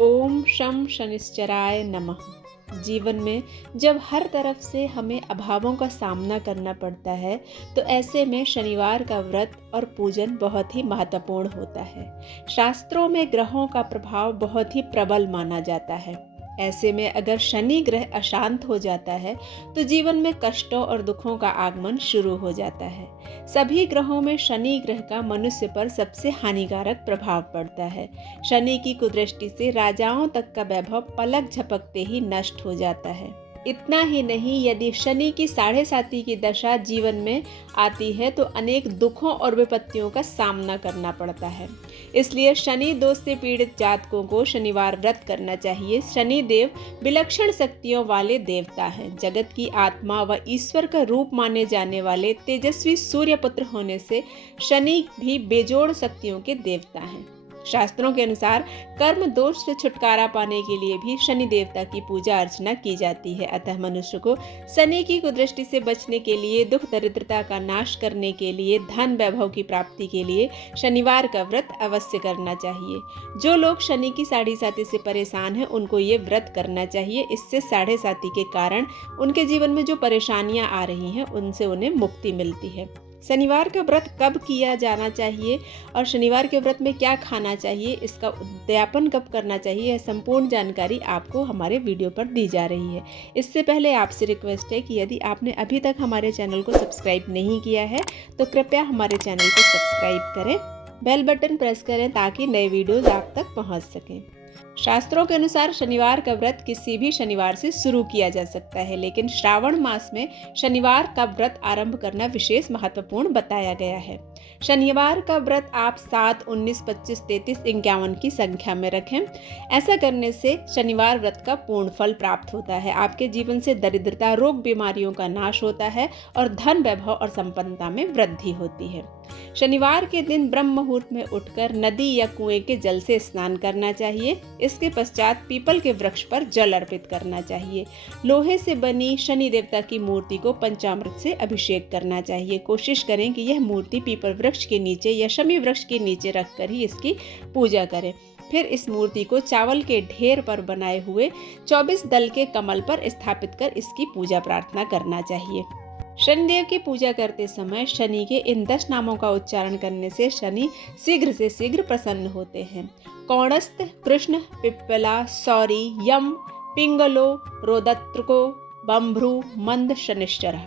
ओम शम शनिश्चराय नमः। जीवन में जब हर तरफ से हमें अभावों का सामना करना पड़ता है तो ऐसे में शनिवार का व्रत और पूजन बहुत ही महत्वपूर्ण होता है। शास्त्रों में ग्रहों का प्रभाव बहुत ही प्रबल माना जाता है। ऐसे में अगर शनि ग्रह अशांत हो जाता है तो जीवन में कष्टों और दुखों का आगमन शुरू हो जाता है। सभी ग्रहों में शनि ग्रह का मनुष्य पर सबसे हानिकारक प्रभाव पड़ता है। शनि की कुदृष्टि से राजाओं तक का वैभव पलक झपकते ही नष्ट हो जाता है। इतना ही नहीं, यदि शनि की 7.5 की दशा जीवन में आती है तो अनेक दुखों और विपत्तियों का सामना करना पड़ता है। इसलिए शनि दोष से पीड़ित जातकों को शनिवार व्रत करना चाहिए। शनि देव विलक्षण शक्तियों वाले देवता हैं। जगत की आत्मा व ईश्वर का रूप माने जाने वाले तेजस्वी सूर्य पुत्र होने से शनि भी बेजोड़ शक्तियों के देवता हैं। शास्त्रों के अनुसार कर्म दोष से छुटकारा पाने के लिए भी शनि देवता की पूजा अर्चना की जाती है। अतः मनुष्य को शनि की कुदृष्टि से बचने के लिए, दुख दरिद्रता का नाश करने के लिए, धन वैभव की प्राप्ति के लिए शनिवार का व्रत अवश्य करना चाहिए। जो लोग शनि की 7.5 से परेशान हैं उनको ये व्रत करना चाहिए। इससे 7.5 के कारण उनके जीवन में जो परेशानियां आ रही हैं उनसे उन्हें मुक्ति मिलती है। शनिवार का व्रत कब किया जाना चाहिए और शनिवार के व्रत में क्या खाना चाहिए, इसका उद्यापन कब करना चाहिए, यह संपूर्ण जानकारी आपको हमारे वीडियो पर दी जा रही है। इससे पहले आपसे रिक्वेस्ट है कि यदि आपने अभी तक हमारे चैनल को सब्सक्राइब नहीं किया है तो कृपया हमारे चैनल को सब्सक्राइब करें, बेल बटन प्रेस करें ताकि नए वीडियोज़ आप तक पहुँच सकें। शास्त्रों के अनुसार शनिवार का व्रत किसी भी शनिवार से शुरू किया जा सकता है, लेकिन श्रावण मास में शनिवार का व्रत आरंभ करना विशेष महत्वपूर्ण बताया गया है। शनिवार का व्रत आप 7, 19, 25, 33, 51 की संख्या में रखें। ऐसा करने से शनिवार व्रत का पूर्ण फल प्राप्त होता है। आपके जीवन से दरिद्रता, रोग, बीमारियों का नाश होता है और धन वैभव और संपन्नता में वृद्धि होती है। शनिवार के दिन ब्रह्म मुहूर्त में उठकर नदी या कुएं के जल से स्नान करना चाहिए। इसके पश्चात पीपल के वृक्ष पर जल अर्पित करना चाहिए। लोहे से बनी शनि देवता की मूर्ति को पंचामृत से अभिषेक करना चाहिए। कोशिश करें कि यह मूर्ति पीपल वृक्ष के नीचे या शमी वृक्ष के नीचे रखकर ही इसकी पूजा करें। फिर इस मूर्ति को चावल के ढेर पर बनाए हुए 24 दल के कमल पर स्थापित कर इसकी पूजा प्रार्थना करना चाहिए। शनिदेव की पूजा करते समय शनि के इन 10 नामों का उच्चारण करने से शनि शीघ्र से शीघ्र प्रसन्न होते हैं। कौणस्त, कृष्ण, पिप्पला, सौरी, यम, पिंगलो, रोदत्रको, बम्भ्रू, मंद, शनिश्चर।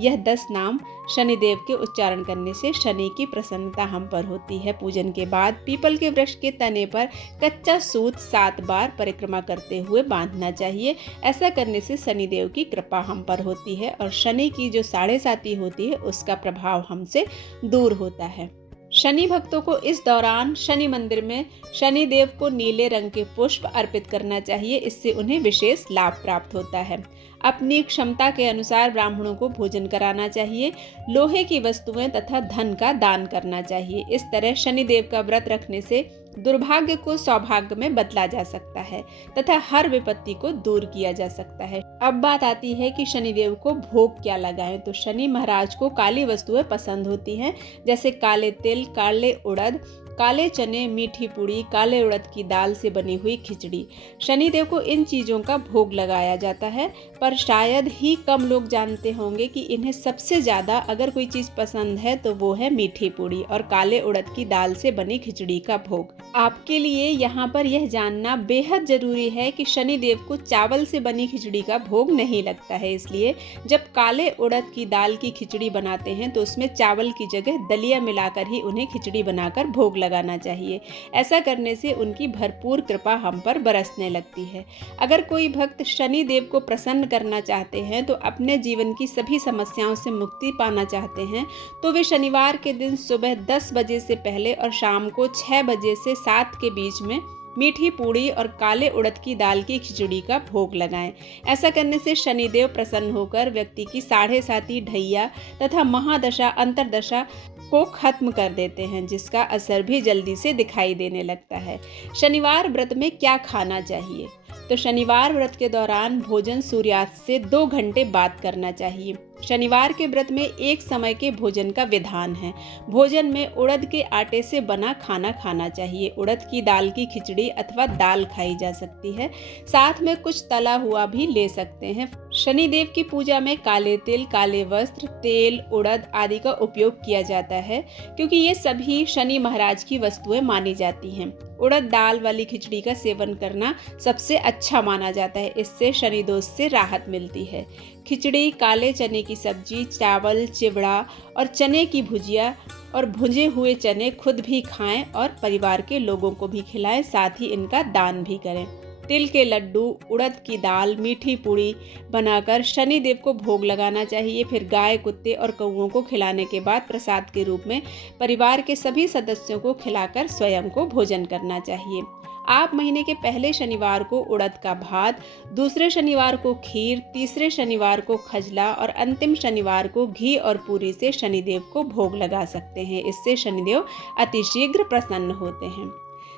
यह 10 नाम शनिदेव के उच्चारण करने से शनि की प्रसन्नता हम पर होती है। पूजन के बाद पीपल के वृक्ष के तने पर कच्चा सूत 7 बार परिक्रमा करते हुए बांधना चाहिए। ऐसा करने से शनिदेव की कृपा हम पर होती है और शनि की जो 7.5 होती है उसका प्रभाव हमसे दूर होता है। शनि भक्तों को इस दौरान शनि मंदिर में शनि देव को नीले रंग के पुष्प अर्पित करना चाहिए। इससे उन्हें विशेष लाभ प्राप्त होता है। अपनी क्षमता के अनुसार ब्राह्मणों को भोजन कराना चाहिए। लोहे की वस्तुएं तथा धन का दान करना चाहिए। इस तरह शनि देव का व्रत रखने से दुर्भाग्य को सौभाग्य में बदला जा सकता है तथा हर विपत्ति को दूर किया जा सकता है। अब बात आती है कि शनिदेव को भोग क्या लगाएं। तो शनि महाराज को काली वस्तुएं पसंद होती हैं, जैसे काले तिल, काले उड़द, काले चने, मीठी पूड़ी, काले उड़द की दाल से बनी हुई खिचड़ी। शनिदेव को इन चीज़ों का भोग लगाया जाता है, पर शायद ही कम लोग जानते होंगे कि इन्हें सबसे ज़्यादा अगर कोई चीज़ पसंद है तो वो है मीठी पूड़ी और काले उड़द की दाल से बनी खिचड़ी का भोग। आपके लिए यहाँ पर यह जानना बेहद ज़रूरी है कि शनिदेव को चावल से बनी खिचड़ी का भोग नहीं लगता है। इसलिए जब काले उड़द की दाल की खिचड़ी बनाते हैं तो उसमें चावल की जगह दलिया मिलाकर ही उन्हें खिचड़ी बनाकर भोग लगाना चाहिए। ऐसा करने से उनकी भरपूर कृपा हम पर बरसने लगती है। अगर कोई भक्त शनि देव को प्रसन्न करना चाहते हैं तो अपने जीवन की सभी समस्याओं से मुक्ति पाना चाहते हैं तो वे शनिवार के दिन सुबह 10 बजे से पहले और शाम को 6 बजे से 7 के बीच में मीठी पूड़ी और काले उड़द की दाल की खिचड़ी का भोग लगाएं। ऐसा करने से शनिदेव प्रसन्न होकर व्यक्ति की 7.5 ढैया तथा महादशा, अंतरदशा को खत्म कर देते हैं, जिसका असर भी जल्दी से दिखाई देने लगता है। शनिवार व्रत में क्या खाना चाहिए? तो शनिवार व्रत के दौरान भोजन सूर्यास्त से 2 घंटे बाद करना चाहिए। शनिवार के व्रत में एक समय के भोजन का विधान है। भोजन में उड़द के आटे से बना खाना खाना चाहिए। उड़द की दाल की खिचड़ी अथवा दाल खाई जा सकती है। साथ में कुछ तला हुआ भी ले सकते हैं। शनिदेव की पूजा में काले तिल, काले वस्त्र, तेल, उड़द आदि का उपयोग किया जाता है, क्योंकि ये सभी शनि महाराज की वस्तुएं मानी जाती हैं। उड़द दाल वाली खिचड़ी का सेवन करना सबसे अच्छा माना जाता है। इससे शनि दोष से राहत मिलती है। खिचड़ी, काले चने की सब्जी, चावल, चिवड़ा और चने की भुजिया और भुजे हुए चने खुद भी खाएं और परिवार के लोगों को भी खिलाएं, साथ ही इनका दान भी करें। तिल के लड्डू, उड़द की दाल, मीठी पूड़ी बनाकर शनि देव को भोग लगाना चाहिए। फिर गाय, कुत्ते और कौओं को खिलाने के बाद प्रसाद के रूप में परिवार के सभी सदस्यों को खिलाकर स्वयं को भोजन करना चाहिए। आप महीने के पहले शनिवार को उड़द का भात, दूसरे शनिवार को खीर, तीसरे शनिवार को खजला और अंतिम शनिवार को घी और पूरी से शनिदेव को भोग लगा सकते हैं। इससे शनिदेव अतिशीघ्र प्रसन्न होते हैं।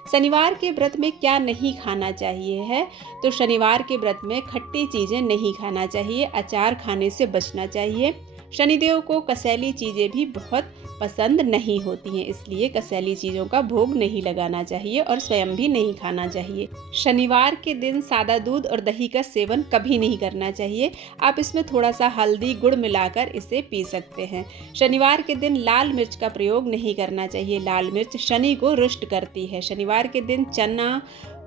शनिवार के व्रत में क्या नहीं खाना चाहिए है, तो शनिवार के व्रत में खट्टी चीज़ें नहीं खाना चाहिए। अचार खाने से बचना चाहिए। शनिदेव को कसैली चीज़ें भी बहुत पसंद नहीं होती हैं, इसलिए कसैली चीज़ों का भोग नहीं लगाना चाहिए और स्वयं भी नहीं खाना चाहिए। शनिवार के दिन सादा दूध और दही का सेवन कभी नहीं करना चाहिए। आप इसमें थोड़ा सा हल्दी, गुड़ मिलाकर इसे पी सकते हैं। शनिवार के दिन लाल मिर्च का प्रयोग नहीं करना चाहिए। लाल मिर्च शनि को रुष्ट करती है। शनिवार के दिन चना,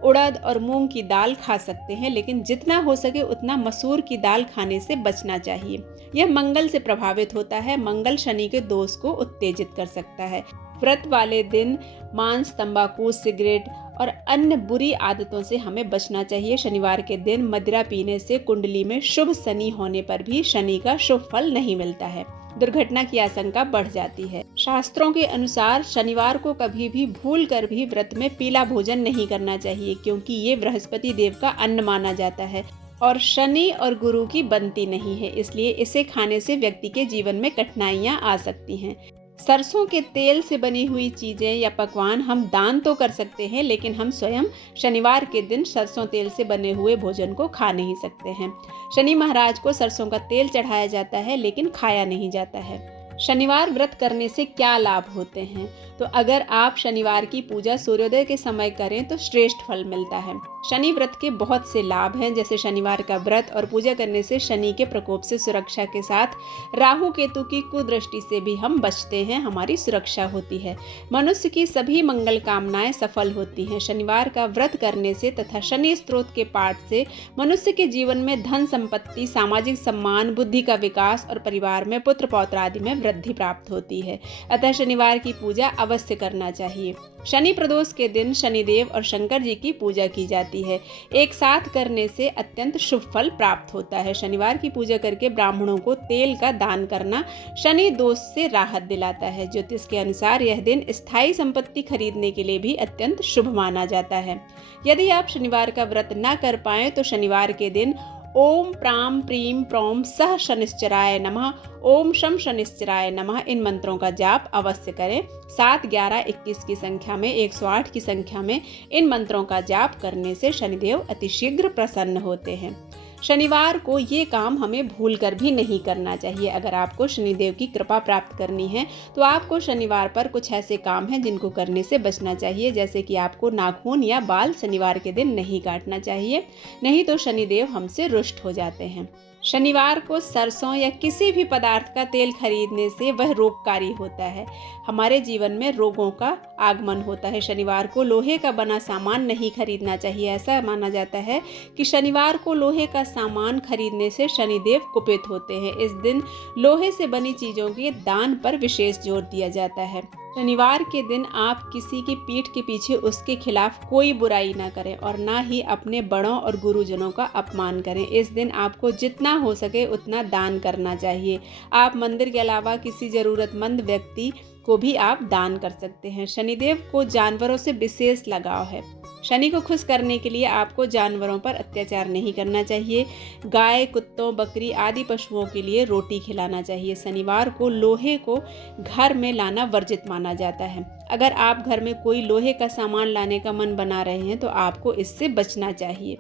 उड़द और मूंग की दाल खा सकते हैं, लेकिन जितना हो सके उतना मसूर की दाल खाने से बचना चाहिए। यह मंगल से प्रभावित होता है। मंगल शनि के दोष को उत्तेजित कर सकता है। व्रत वाले दिन मांस, तंबाकू, सिगरेट और अन्य बुरी आदतों से हमें बचना चाहिए। शनिवार के दिन मदिरा पीने से कुंडली में शुभ शनि होने पर भी शनि का शुभ फल नहीं मिलता है। दुर्घटना की आशंका बढ़ जाती है। शास्त्रों के अनुसार शनिवार को कभी भी भूल कर भी व्रत में पीला भोजन नहीं करना चाहिए, क्योंकि ये बृहस्पति देव का अन्न माना जाता है और शनि और गुरु की बनती नहीं है। इसलिए इसे खाने से व्यक्ति के जीवन में कठिनाइयां आ सकती हैं। सरसों के तेल से बनी हुई चीज़ें या पकवान हम दान तो कर सकते हैं, लेकिन हम स्वयं शनिवार के दिन सरसों तेल से बने हुए भोजन को खा नहीं सकते हैं। शनि महाराज को सरसों का तेल चढ़ाया जाता है, लेकिन खाया नहीं जाता है। शनिवार व्रत करने से क्या लाभ होते हैं, तो अगर आप शनिवार की पूजा सूर्योदय के समय करें तो श्रेष्ठ फल मिलता है। शनि व्रत के बहुत से लाभ हैं, जैसे शनिवार का व्रत और पूजा करने से शनि के प्रकोप से सुरक्षा के साथ राहु केतु की कुदृष्टि से भी हम बचते हैं, हमारी सुरक्षा होती है। मनुष्य की सभी मंगल कामनाएं सफल होती हैं। शनिवार का व्रत करने से तथा शनि स्तोत्र के पाठ से मनुष्य के जीवन में धन संपत्ति, सामाजिक सम्मान, बुद्धि का विकास और परिवार में पुत्र पौत्र आदि में वृद्धि प्राप्त होती है। अतः शनिवार की पूजा अवश्य करना चाहिए। शनि प्रदोष के दिन शनिदेव और शंकर जी की पूजा की जाती है। एक साथ करने से अत्यंत शुभ फल प्राप्त होता है। शनिवार की पूजा करके ब्राह्मणों को तेल का दान करना शनि दोष से राहत दिलाता है। ज्योतिष के अनुसार यह दिन स्थायी संपत्ति खरीदने के लिए भी अत्यंत शुभ माना जाता है। यदि आप शनिवार का व्रत न कर पाएं तो शनिवार के दिन ओम प्राम प्रीम प्रौम सह शनिश्चराय नमः, ओम शम शनिश्चराय नमः इन मंत्रों का जाप अवश्य करें। 7, 11, 21 की संख्या में, 108 की संख्या में इन मंत्रों का जाप करने से शनिदेव अतिशीघ्र प्रसन्न होते हैं। शनिवार को ये काम हमें भूलकर भी नहीं करना चाहिए। अगर आपको शनिदेव की कृपा प्राप्त करनी है तो आपको शनिवार पर कुछ ऐसे काम हैं जिनको करने से बचना चाहिए, जैसे कि आपको नाखून या बाल शनिवार के दिन नहीं काटना चाहिए, नहीं तो शनिदेव हमसे रुष्ट हो जाते हैं। शनिवार को सरसों या किसी भी पदार्थ का तेल खरीदने से वह रोगकारी होता है। हमारे जीवन में रोगों का आगमन होता है। शनिवार को लोहे का बना सामान नहीं खरीदना चाहिए। ऐसा माना जाता है कि शनिवार को लोहे का सामान खरीदने से शनिदेव कुपित होते हैं। इस दिन लोहे से बनी चीज़ों के दान पर विशेष जोर दिया जाता है। शनिवार के दिन आप किसी की पीठ के पीछे उसके खिलाफ कोई बुराई ना करें और ना ही अपने बड़ों और गुरुजनों का अपमान करें। इस दिन आपको जितना हो सके उतना दान करना चाहिए। आप मंदिर के अलावा किसी ज़रूरतमंद व्यक्ति को भी आप दान कर सकते हैं। शनिदेव को जानवरों से विशेष लगाव है। शनि को खुश करने के लिए आपको जानवरों पर अत्याचार नहीं करना चाहिए। गाय, कुत्तों, बकरी आदि पशुओं के लिए रोटी खिलाना चाहिए। शनिवार को लोहे को घर में लाना वर्जित माना जाता है। अगर आप घर में कोई लोहे का सामान लाने का मन बना रहे हैं तो आपको इससे बचना चाहिए।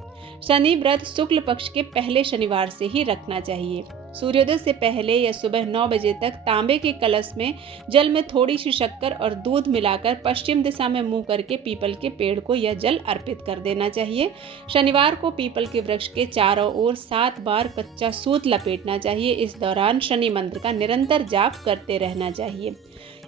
शनि व्रत शुक्ल पक्ष के पहले शनिवार से ही रखना चाहिए। सूर्योदय से पहले या सुबह 9 बजे तक तांबे के कलश में जल में थोड़ी सी शक्कर और दूध मिलाकर पश्चिम दिशा में मुंह करके पीपल के पेड़ को यह जल अर्पित कर देना चाहिए। शनिवार को पीपल के वृक्ष के चारों ओर 7 बार कच्चा सूत लपेटना चाहिए। इस दौरान शनि मंत्र का निरंतर जाप करते रहना चाहिए।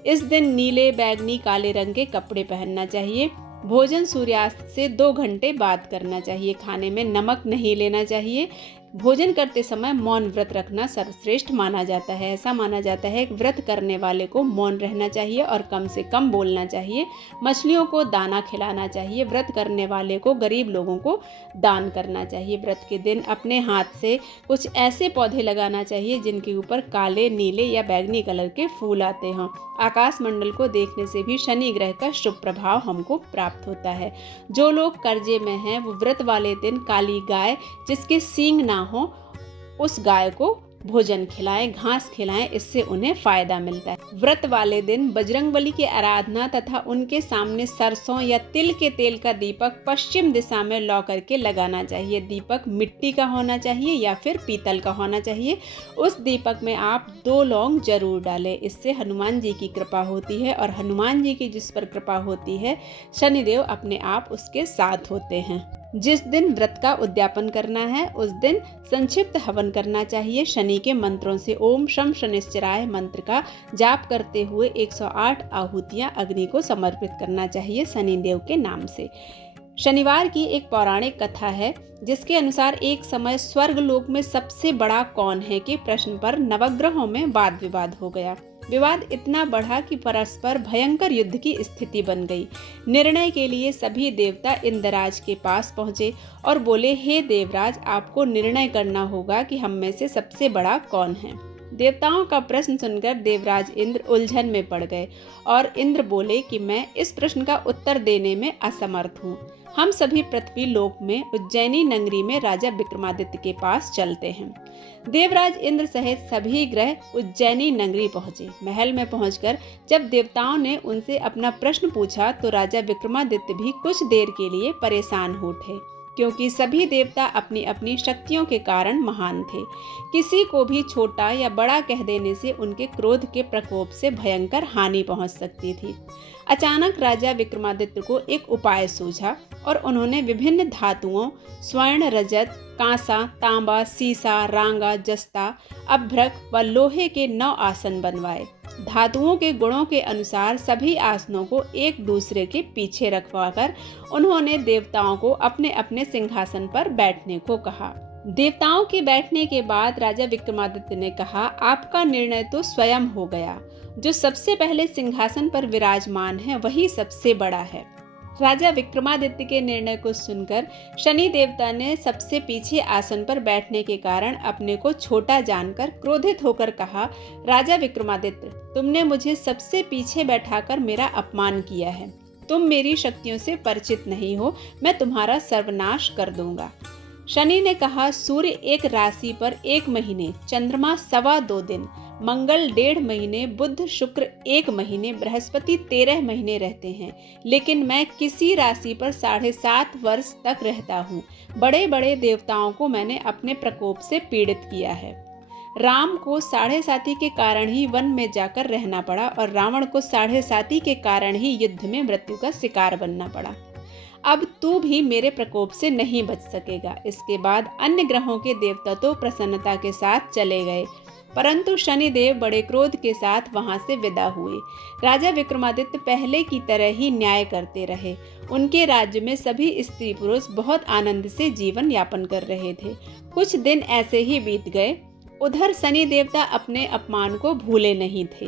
इस दिन नीले, बैगनी, काले रंग के कपड़े पहनना चाहिए। भोजन सूर्यास्त से 2 घंटे बाद करना चाहिए। खाने में नमक नहीं लेना चाहिए। भोजन करते समय मौन व्रत रखना सर्वश्रेष्ठ माना जाता है। ऐसा माना जाता है कि व्रत करने वाले को मौन रहना चाहिए और कम से कम बोलना चाहिए। मछलियों को दाना खिलाना चाहिए। व्रत करने वाले को गरीब लोगों को दान करना चाहिए। व्रत के दिन अपने हाथ से कुछ ऐसे पौधे लगाना चाहिए जिनके ऊपर काले, नीले या बैगनी कलर के फूल आते हों। आकाश मंडल को देखने से भी शनि ग्रह का शुभ प्रभाव हमको प्राप्त होता है। जो लोग कर्जे में हैं वो व्रत वाले दिन काली गाय जिसके सींग ना हो उस गाय को भोजन खिलाएं, घास खिलाएं, इससे उन्हें फायदा मिलता है। व्रत वाले दिन बजरंगबली की आराधना तथा उनके सामने सरसों या तिल के तेल का दीपक पश्चिम दिशा में लौ करके लगाना चाहिए। दीपक मिट्टी का होना चाहिए या फिर पीतल का होना चाहिए। उस दीपक में आप 2 लौंग जरूर डालें। इससे हनुमान जी की कृपा होती है और हनुमान जी की जिस पर कृपा होती है शनिदेव अपने आप उसके साथ होते हैं। जिस दिन व्रत का उद्यापन करना है उस दिन संक्षिप्त हवन करना चाहिए। शनि के मंत्रों से ओम शम शनिश्चराय मंत्र का जाप करते हुए 108 आहुतियां अग्नि को समर्पित करना चाहिए शनिदेव के नाम से। शनिवार की एक पौराणिक कथा है जिसके अनुसार एक समय स्वर्ग लोक में सबसे बड़ा कौन है के प्रश्न पर नवग्रहों में वाद विवाद हो गया। विवाद इतना बढ़ा कि परस्पर भयंकर युद्ध की स्थिति बन गई। निर्णय के लिए सभी देवता इंद्रराज के पास पहुंचे और बोले, हे देवराज, आपको निर्णय करना होगा कि हम में से सबसे बड़ा कौन है। देवताओं का प्रश्न सुनकर देवराज इंद्र उलझन में पड़ गए और इंद्र बोले कि मैं इस प्रश्न का उत्तर देने में असमर्थ हूँ। हम सभी पृथ्वी लोक में उज्जैनी नगरी में राजा विक्रमादित्य के पास चलते हैं। देवराज इंद्र सहित सभी ग्रह उज्जैनी नगरी पहुंचे। महल में पहुंचकर जब देवताओं ने उनसे अपना प्रश्न पूछा तो राजा विक्रमादित्य भी कुछ देर के लिए परेशान हो उठे, क्योंकि सभी देवता अपनी अपनी शक्तियों के कारण महान थे। किसी को भी छोटा या बड़ा कह देने से उनके क्रोध के प्रकोप से भयंकर हानि पहुंच सकती थी। अचानक राजा विक्रमादित्य को एक उपाय सूझा और उन्होंने विभिन्न धातुओं स्वर्ण, रजत, कांसा, तांबा, सीसा, रांगा, जस्ता, अभ्रक व लोहे के 9 आसन बनवाए। धातुओं के गुणों के अनुसार सभी आसनों को एक दूसरे के पीछे रखवाकर उन्होंने देवताओं को अपने अपने सिंहासन पर बैठने को कहा। देवताओं के बैठने के बाद राजा विक्रमादित्य ने कहा, आपका निर्णय तो स्वयं हो गया। जो सबसे पहले सिंहासन पर विराजमान है वही सबसे बड़ा है। राजा विक्रमादित्य के निर्णय को सुनकर शनि देवता ने सबसे पीछे आसन पर बैठने के कारण अपने को छोटा जानकर क्रोधित होकर कहा, राजा विक्रमादित्य, तुमने मुझे सबसे पीछे बैठाकर मेरा अपमान किया है। तुम मेरी शक्तियों से परिचित नहीं हो, मैं तुम्हारा सर्वनाश कर दूंगा। शनि ने कहा, सूर्य एक राशि पर 1 महीने, चंद्रमा 2.25 दिन, मंगल 1.5 महीने, बुध शुक्र 1 महीने, बृहस्पति 13 महीने रहते हैं, लेकिन मैं किसी राशि पर 7.5 वर्ष तक रहता हूँ। बड़े बड़े देवताओं को मैंने अपने प्रकोप से पीड़ित किया है। राम को 7.5 के कारण ही वन में जाकर रहना पड़ा और रावण को 7.5 के कारण ही युद्ध में मृत्यु का शिकार बनना पड़ा। अब तू भी मेरे प्रकोप से नहीं बच सकेगा। इसके बाद अन्य ग्रहों के देवता तो प्रसन्नता के साथ चले गए, परंतु शनिदेव बड़े क्रोध के साथ वहां से विदा हुए। राजा विक्रमादित्य पहले की तरह ही न्याय करते रहे। उनके राज्य में सभी स्त्री पुरुष बहुत आनंद से जीवन यापन कर रहे थे। कुछ दिन ऐसे ही बीत गए। उधर शनि देवता अपने अपमान को भूले नहीं थे।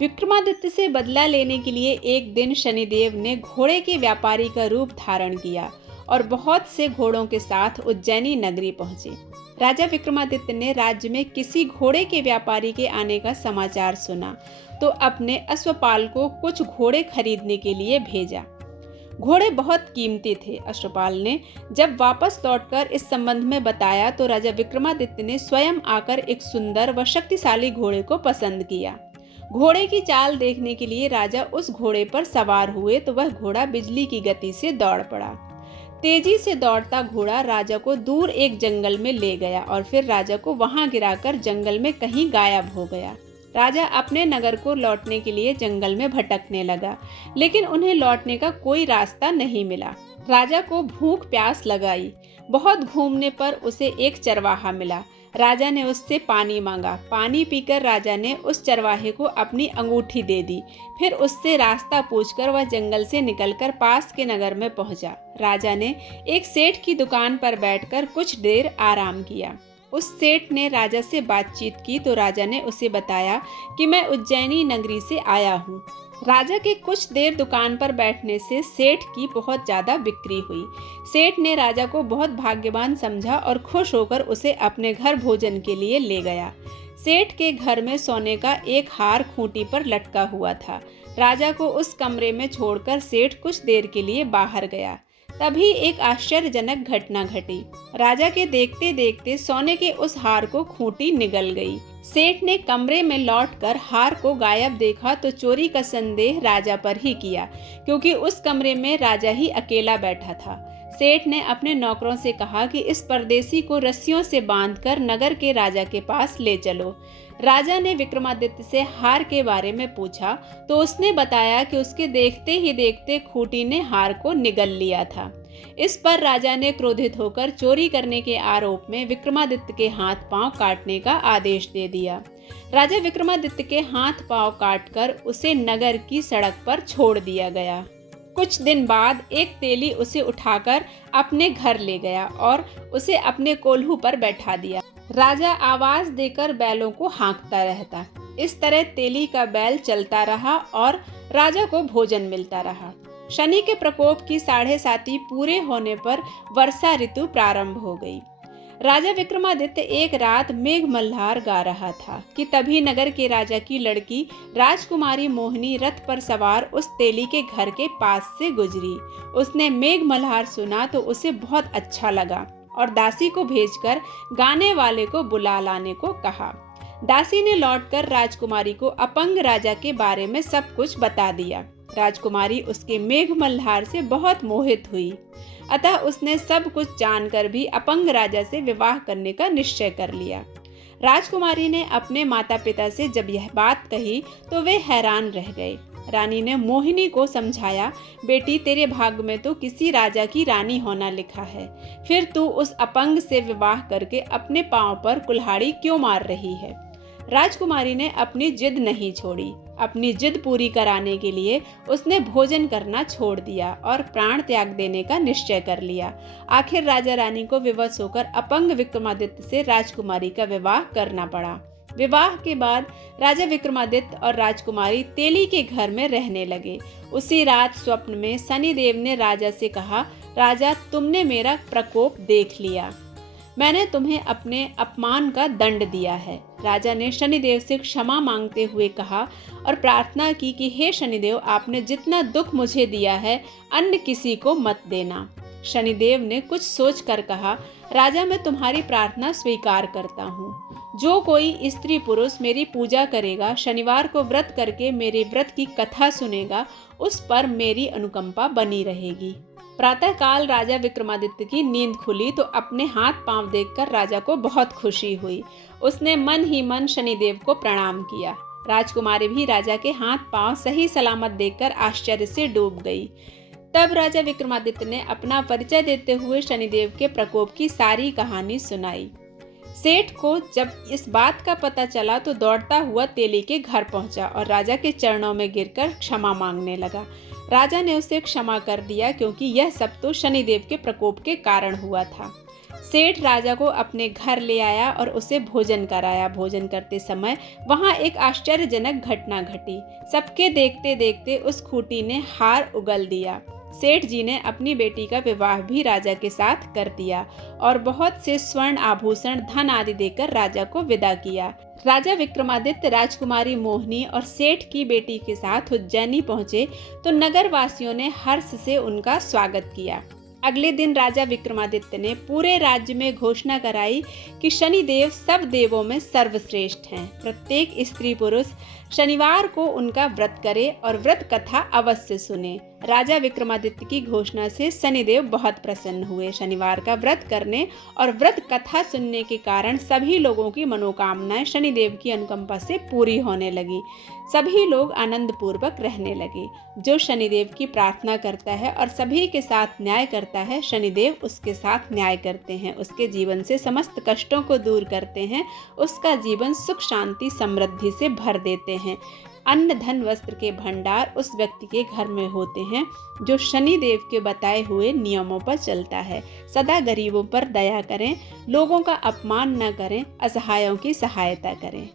विक्रमादित्य से बदला लेने के लिए एक दिन शनिदेव ने घोड़े के व्यापारी का रूप धारण किया और बहुत से घोड़ों के साथ उज्जैनी नगरी पहुंचे। राजा विक्रमादित्य ने राज्य में किसी घोड़े के व्यापारी के आने का समाचार सुना तो अपने अश्वपाल को कुछ घोड़े खरीदने के लिए भेजा। घोड़े बहुत कीमती थे। अश्वपाल ने जब वापस लौटकर इस संबंध में बताया तो राजा विक्रमादित्य ने स्वयं आकर एक सुंदर व शक्तिशाली घोड़े को पसंद किया। घोड़े की चाल देखने के लिए राजा उस घोड़े पर सवार हुए तो वह घोड़ा बिजली की गति से दौड़ पड़ा। तेजी से दौड़ता घोड़ा राजा को दूर एक जंगल में ले गया और फिर राजा को वहां गिराकर जंगल में कहीं गायब हो गया। राजा अपने नगर को लौटने के लिए जंगल में भटकने लगा, लेकिन उन्हें लौटने का कोई रास्ता नहीं मिला। राजा को भूख प्यास लगाई। बहुत घूमने पर उसे एक चरवाहा मिला। राजा ने उससे पानी मांगा। पानी पीकर राजा ने उस चरवाहे को अपनी अंगूठी दे दी। फिर उससे रास्ता पूछकर वह जंगल से निकलकर पास के नगर में पहुंचा। राजा ने एक सेठ की दुकान पर बैठकर कुछ देर आराम किया। उस सेठ ने राजा से बातचीत की तो राजा ने उसे बताया कि मैं उज्जैनी नगरी से आया हूँ। राजा के कुछ देर दुकान पर बैठने से सेठ की बहुत ज़्यादा बिक्री हुई। सेठ ने राजा को बहुत भाग्यवान समझा और खुश होकर उसे अपने घर भोजन के लिए ले गया। सेठ के घर में सोने का एक हार खूंटी पर लटका हुआ था। राजा को उस कमरे में छोड़कर सेठ कुछ देर के लिए बाहर गया। तभी एक आश्चर्यजनक घटना घटी। राजा के देखते देखते सोने के उस हार को खूंटी निगल गई। सेठ ने कमरे में लौटकर हार को गायब देखा तो चोरी का संदेह राजा पर ही किया, क्योंकि उस कमरे में राजा ही अकेला बैठा था। सेठ ने अपने नौकरों से कहा कि इस परदेसी को रस्सियों से बांधकर नगर के राजा के पास ले चलो। राजा ने विक्रमादित्य से हार के बारे में पूछा तो उसने बताया कि उसके देखते ही देखते खूंटी ने हार को निगल लिया था। इस पर राजा ने क्रोधित होकर चोरी करने के आरोप में विक्रमादित्य के हाथ पांव काटने का आदेश दे दिया। राजा विक्रमादित्य के हाथ पांव काटकर उसे नगर की सड़क पर छोड़ दिया गया। कुछ दिन बाद एक तेली उसे उठाकर अपने घर ले गया और उसे अपने कोल्हू पर बैठा दिया। राजा आवाज देकर बैलों को हाँकता रहता। इस तरह तेली का बैल चलता रहा और राजा को भोजन मिलता रहा। शनि के प्रकोप की 7.5 पूरे होने पर वर्षा ऋतु प्रारंभ हो गई। राजा विक्रमादित्य एक रात मेघ मल्हार गा रहा था कि तभी नगर के राजा की लड़की राजकुमारी मोहिनी रथ पर सवार उस तेली के घर के पास से गुजरी। उसने मेघ मल्हार सुना तो उसे बहुत अच्छा लगा और दासी को भेजकर गाने वाले को बुला लाने को कहा। दासी ने लौटकर राजकुमारी को अपंग राजा के बारे में सब कुछ बता दिया। राजकुमारी उसके मेघ मल्हार से बहुत मोहित हुई, अतः उसने सब कुछ जानकर भी अपंग राजा से विवाह करने का निश्चय कर लिया। राजकुमारी ने अपने माता पिता से जब यह बात कही तो वे हैरान रह गए। रानी ने मोहिनी को समझाया, बेटी तेरे भाग्य में तो किसी राजा की रानी होना लिखा है, फिर तू उस अपंग से विवाह करके अपने पांव पर कुल्हाड़ी क्यों मार रही है। राजकुमारी ने अपनी जिद नहीं छोड़ी। अपनी जिद पूरी कराने के लिए उसने भोजन करना छोड़ दिया और प्राण त्याग देने का निश्चय कर लिया। आखिर राजा रानी को विवश होकर अपंग विक्रमादित्य से राजकुमारी का विवाह करना पड़ा। विवाह के बाद राजा विक्रमादित्य और राजकुमारी तेली के घर में रहने लगे। उसी रात स्वप्न में शनिदेव ने राजा से कहा, राजा तुमने मेरा प्रकोप देख लिया, मैंने तुम्हें अपने अपमान का दंड दिया है। राजा ने शनिदेव से क्षमा मांगते हुए कहा और प्रार्थना की कि हे शनिदेव, आपने जितना दुख मुझे दिया है अन्य किसी को मत देना। शनिदेव ने कुछ सोच कर कहा, राजा मैं तुम्हारी प्रार्थना स्वीकार करता हूँ। जो कोई स्त्री पुरुष मेरी पूजा करेगा, शनिवार को व्रत करके मेरे व्रत की कथा सुनेगा, उस पर मेरी अनुकंपा बनी रहेगी। प्रातःकाल राजा विक्रमादित्य की नींद खुली तो अपने हाथ पांव देखकर राजा को बहुत खुशी हुई। उसने मन ही मन शनिदेव को प्रणाम किया। राजकुमारी भी राजा के हाथ पांव सही सलामत देखकर आश्चर्य से डूब गई। तब राजा विक्रमादित्य ने अपना परिचय देते हुए शनिदेव के प्रकोप की सारी कहानी सुनाई। सेठ को जब इस बात का पता चला तो दौड़ता हुआ तेली के घर पहुंचा और राजा के चरणों में गिरकर क्षमा मांगने लगा। राजा ने उसे क्षमा कर दिया, क्योंकि यह सब तो शनिदेव के प्रकोप के कारण हुआ था। सेठ राजा को अपने घर ले आया और उसे भोजन कराया। भोजन करते समय वहां एक आश्चर्यजनक घटना घटी। सबके देखते देखते उस खूंटी ने हार उगल दिया। सेठ जी ने अपनी बेटी का विवाह भी राजा के साथ कर दिया और बहुत से स्वर्ण आभूषण धन आदि देकर राजा को विदा किया। राजा विक्रमादित्य राजकुमारी मोहिनी और सेठ की बेटी के साथ उज्जैनी पहुंचे तो नगर वासियों ने हर्ष से उनका स्वागत किया। अगले दिन राजा विक्रमादित्य ने पूरे राज्य में घोषणा कराई कि शनिदेव सब देवों में सर्वश्रेष्ठ हैं। प्रत्येक स्त्री पुरुष शनिवार को उनका व्रत करे और व्रत कथा अवश्य सुने। राजा विक्रमादित्य की घोषणा से शनिदेव बहुत प्रसन्न हुए। शनिवार का व्रत करने और व्रत कथा सुनने के कारण सभी लोगों की मनोकामनाएं शनिदेव की अनुकंपा से पूरी होने लगी। सभी लोग आनंद पूर्वक रहने लगे। जो शनिदेव की प्रार्थना करता है और सभी के साथ न्याय करता है, शनिदेव उसके साथ न्याय करते हैं, उसके जीवन से समस्त कष्टों को दूर करते हैं, उसका जीवन सुख शांति समृद्धि से भर देते हैं। अन्न धन वस्त्र के भंडार उस व्यक्ति के घर में होते हैं जो शनिदेव के बताए हुए नियमों पर चलता है। सदा गरीबों पर दया करें, लोगों का अपमान न करें, असहायों की सहायता करें।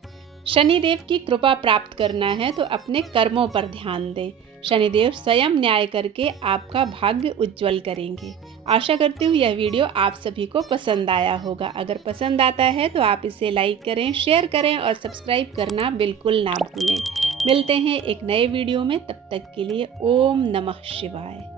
शनिदेव की कृपा प्राप्त करना है तो अपने कर्मों पर ध्यान दें। शनिदेव स्वयं न्याय करके आपका भाग्य उज्जवल करेंगे। आशा करती हूँ यह वीडियो आप सभी को पसंद आया होगा। अगर पसंद आता है तो आप इसे लाइक करें, शेयर करें और सब्सक्राइब करना बिल्कुल ना भूलें। मिलते हैं एक नए वीडियो में, तब तक के लिए ओम नमः शिवाय।